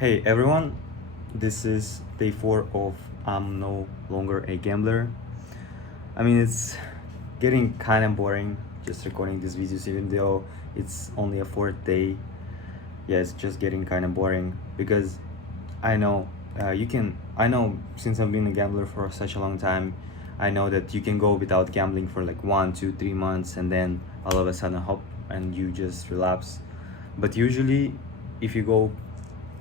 Hey everyone, this is day 4 of I'm no longer a gambler. It's getting kind of boring just recording these videos, even though it's only a fourth day. Yeah, it's just getting kind of boring because I know I know since I've been a gambler for such a long time, I know that you can go without gambling for like 1, 2, 3 months and then all of a sudden hop and you just relapse. But usually, if you go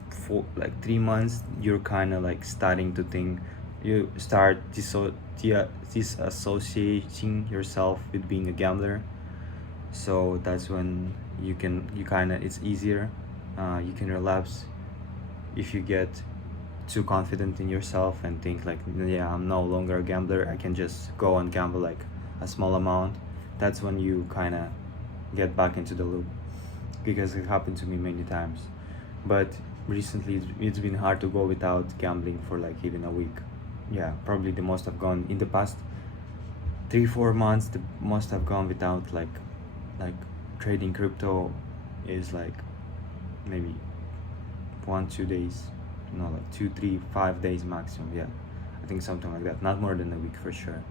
for like 3 months, you're kind of like starting to think, you start disassociating yourself with being a gambler. So that's when you kind of it's easier. You can relapse if you get too confident in yourself and think like, yeah, I'm no longer a gambler, I can just go and gamble like a small amount. That's when you kind of get back into the loop, because it happened to me many times. But recently it's been hard to go without gambling for like even a week. Yeah, probably the most I've gone in the past 3 4 months. The most I've gone without like trading crypto is like maybe 1 2 days, like 2 3 5 days maximum. Yeah, I think something like that, not more than a week for sure,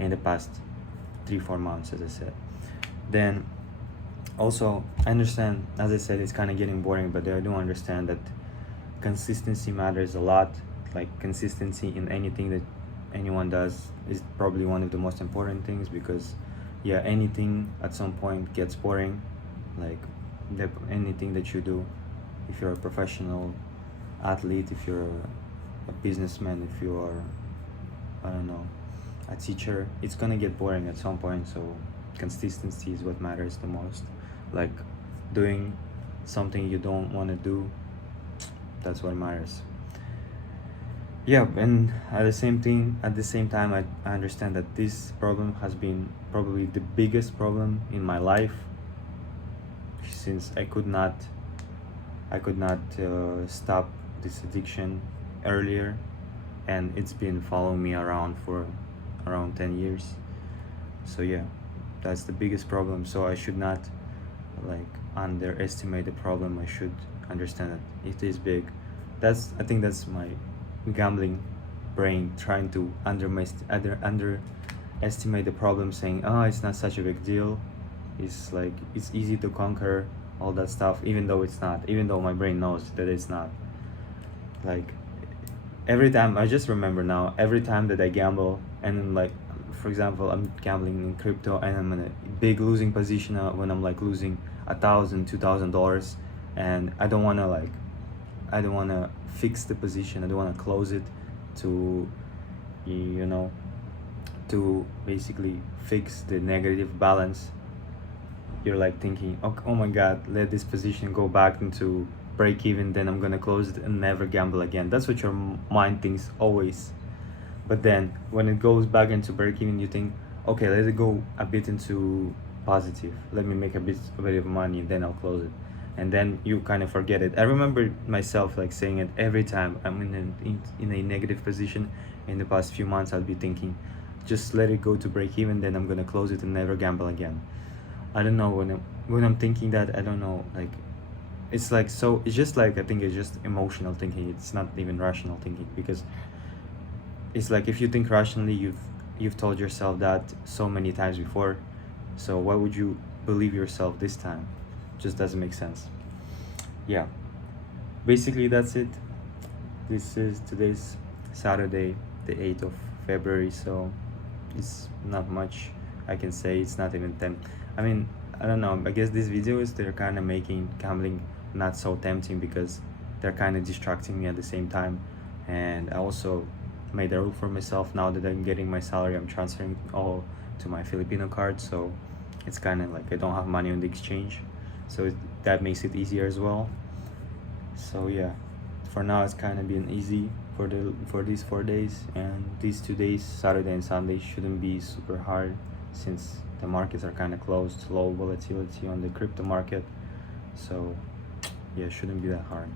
in the past 3 4 months, as I said. Then also, I understand, as I said, it's kind of getting boring, but I do understand that consistency matters a lot. Like, consistency in anything that anyone does is probably one of the most important things, because yeah, anything at some point gets boring. Like, anything that you do, if you're a professional athlete, if you're a businessman, if you are, I don't know, a teacher, it's gonna get boring at some point. So consistency is what matters the most. Like, doing something you don't want to do, that's what matters. Yeah, and at the same time, I understand that this problem has been probably the biggest problem in my life, since I could not stop this addiction earlier, and it's been following me around for around 10 years. So yeah, that's the biggest problem. So I should not like underestimate the problem. I should understand that it is big. I think that's my gambling brain trying to underestimate the problem, saying, oh, it's not such a big deal, it's like it's easy to conquer all that stuff, even though it's not, even though my brain knows that it's not. Like, every time, I just remember now, every time that I gamble, and like, for example, I'm gambling in crypto and I'm in a big losing position, when I'm like losing $1,000 $2,000, and I don't want to fix the position, I don't want to close it to, you know to basically fix the negative balance. You're like thinking, oh my god, let this position go back into break even, then I'm gonna close it and never gamble again. That's what your mind thinks always. But then when it goes back into break even, you think, okay, let it go a bit into positive, let me make a bit of money, and then I'll close it. And then you kind of forget it. I remember myself like saying it every time I'm in a negative position. In the past few months, I'll be thinking, just let it go to break even, then I'm gonna close it and never gamble again. I don't know, when I'm thinking that, I don't know, like, it's like, so it's just like, I think it's just emotional thinking, it's not even rational thinking, because it's like, if you think rationally, you've told yourself that so many times before, so why would you believe yourself this time? Just doesn't make sense. Yeah, basically that's it. This is today's Saturday, the 8th of February, so it's not much I can say. It's not even 10. I don't know, I guess these videos, they're kind of making gambling not so tempting, because they're kind of distracting me at the same time. And I also made a rule for myself: now that I'm getting my salary, I'm transferring all to my Filipino card, so it's kind of like I don't have money on the exchange, so that makes it easier as well. So yeah, for now it's kind of been easy for these 4 days, and these 2 days, Saturday and Sunday, shouldn't be super hard, since the markets are kind of closed, low volatility on the crypto market. So yeah, it shouldn't be that hard.